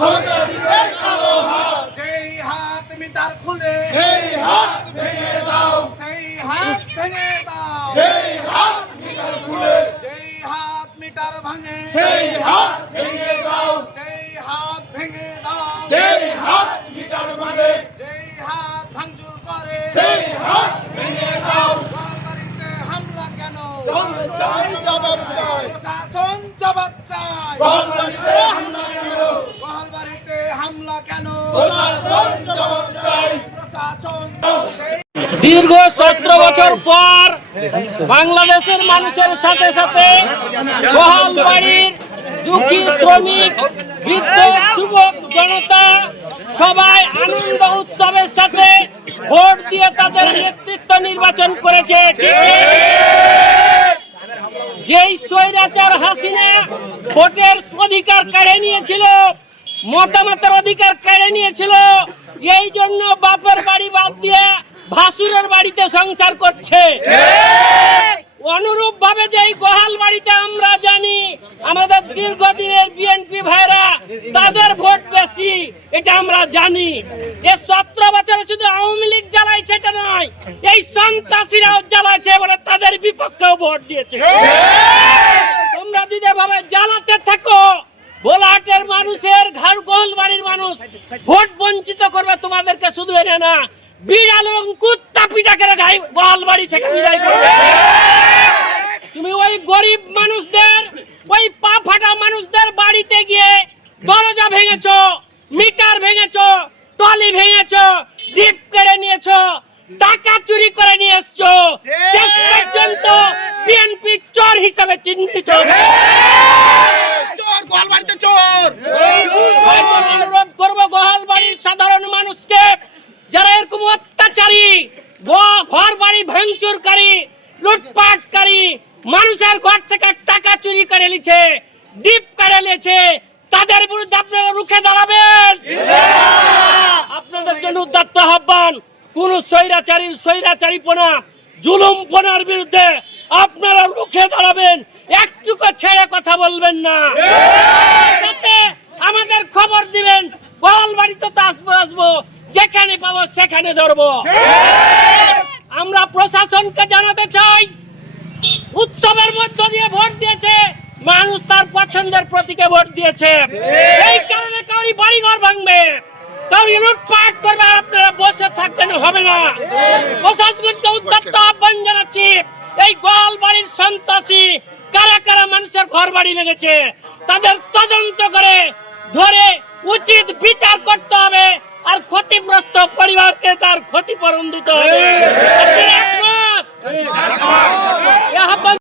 সন্ত্রাসীদের হাত যেই মিটার খুলে সেই হাত ভেঙে দাও সেই হাত ভেঙে দাও সেই হাত যেই হাত মিটার ভাঙে সেই হাত ভেঙে দাও সেই হাত ভেঙে দাও হাত মিটার মানে যেই হাত ভাঙচুর করে সেই হাত ভেঙে দাও ঘরবাড়িতে হামলা কেন চাই জবাব চাই প্রশাসন জবাব কেন দীর্ঘ সতেরো বছর পর বাংলাদেশের মানুষের সাথে সাথে দুঃখী শ্রমিক জনতা সবাই আনন্দ উৎসবের সাথে ভোট দিয়ে তাদের নেতৃত্ব নির্বাচন করেছে। যেই স্বৈরাচার হাসিনা ভোটের অধিকার কেড়ে নিয়েছিল মতামতের অধিকার কেড়ে নিয়েছিল। এই জন্য বাপের বাড়ি বাদ দিয়ে ভাসুরের বাড়িতে সংসার করছে। অনুরূপ ভাবে যে গোহাল বাড়িতে আমরা জানি আমাদের দীর্ঘদিনের বিএনপি ভাইরা তাদের ভোট বেশি এটা আমরা জানি। এ সতেরো বছরে শুধু আওয়ামী লীগ জ্বালাইছে এটা নয় এই সন্ত্রাসীরাও জ্বালাইছে বলে তাদের বিপক্ষেও ভোট দিয়েছে। তোমরা যদি ভাবে জ্বালাতে থাকো বোলাহাটের মানুষের ঘর গোল বাড়ির মানুষ। ভোট বঞ্চিত করবে তোমাদেরকে শুধু এনে না। বিড়াল এবং কুত্তা পিটা করে গাই গোয়াল বাড়ি থেকে বিদায় করবে। তুমি ওই গরিব মানুষদের ওই পা ফাটা মানুষদের বাড়িতে গিয়ে দরজা ভেঙেছো মিটার ভেঙেছো টলি ভেঙেছো ডিপ কেড়ে নিয়েছো টাকা চুরি করে নিয়ে এসছো। শেষ পর্যন্ত বিএনপি চোর হিসাবে চিহ্নিত। চোর করব গোহাল বাড়ির সাধারণ মানুষকে যারা এরকম অত্যাচারী ঘর বাড়ি ভাঙচুরকারী লুটপাটকারী মানুষের ঘর থেকে টাকা চুরি করে নিছে ডিপ করে নিয়েছে তাদের বিরুদ্ধে আপনারা রুখে দাঁড়াবেন। আপনাদের জন্য উদ্যত্ত আহ্বান কোন স্বৈরাচারী স্বৈরাচারীপনা জুলুমপনার বিরুদ্ধে আপনারা রুখে দাঁড়াবেন। একটুকু ছেড়ে কথা বলবেন না। দিবেন বল বাড়িতে তো আসব আসব, যেখানে পাবো সেখানে ধরবো। আমরা প্রশাসনকে জানাতে চাই, উৎসবের মধ্য দিয়ে ভোট দিয়েছে, মানুষ তার পছন্দের প্রতীকে ভোট দিয়েছে। এই কারণে কাউরি বাড়ি ঘর ভাঙবে কাউরি লুটপাট করবে আপনারা বসে থাকবেন, হবে না। প্রশাসনকে উদ্যত্ত আহ্বান জানাচ্ছি, এই গোয়াল বাড়ির সন্ত্রাসী কারা কারা মানুষের ঘর বাড়ি ভেঙেছে, তাদের উচিত বিচার করতে হবে আর ক্ষতিগ্রস্ত পরিবারকে তার ক্ষতিপূরণ দিতে হবে।